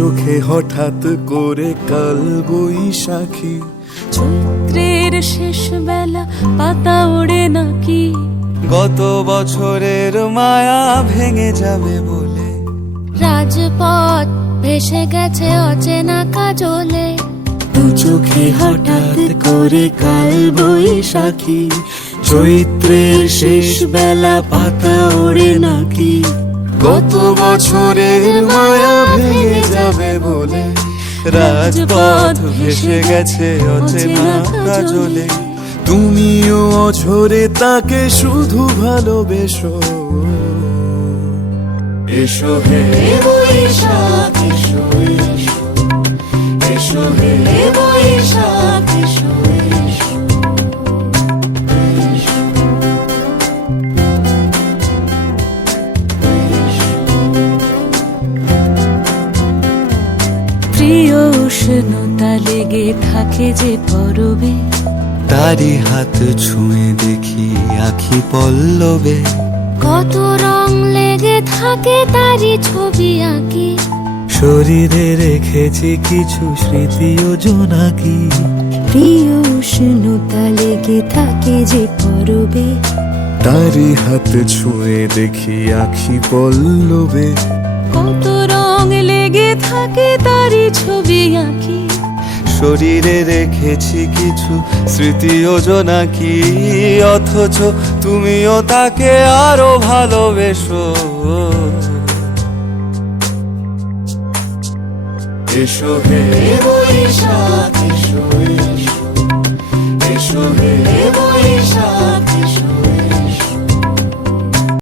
চোখে হঠাৎ করে কাল বৈশাখী, চৈত্রের শেষ বেলা পাতা ওড়ে নাকি, গত বছরের মায়া ভেঙে যাবে বলে, রাজপথ ভেসে গেছে অচেনা কাজলে। দু চোখে হঠাৎ করে কাল বৈশাখী, চৈত্রের শেষ বেলা পাতা ওড়ে নাকি, গত বছরের মায়া ভেঙে যাবে বলে, রাজপথ ভেসে গেছে অচেনা কাজলে। তুমিও অঝরে তাকে শুধু ভালোবেসো, এসো হে বৈশাখ এসো এসো, এসো হে বৈশাখ এসো এসো। প্রিয় উষ্ণতা লেগে থাকে যে পরবে, তারি হাত ছুঁয়ে দেখি আখি পল্লবে, কত রং লেগে থাকে তারই ছবি আঁকি, শরীরে রেখেছি কিছু স্মৃতি ও জোনাকি। প্রিয় উষ্ণতা লেগে থাকে যে পরবে, তারি হাত ছুঁয়ে দেখি আখি পল্লবে, কত রং লেগে থাকে তারই ছবি আঁকি, শরীরে রেখেছি কিছু স্মৃতি ও জোনাকি। অথচ তুমিও তাকে আরো ভালোবেসো, এসো হে বৈশাখ এসো।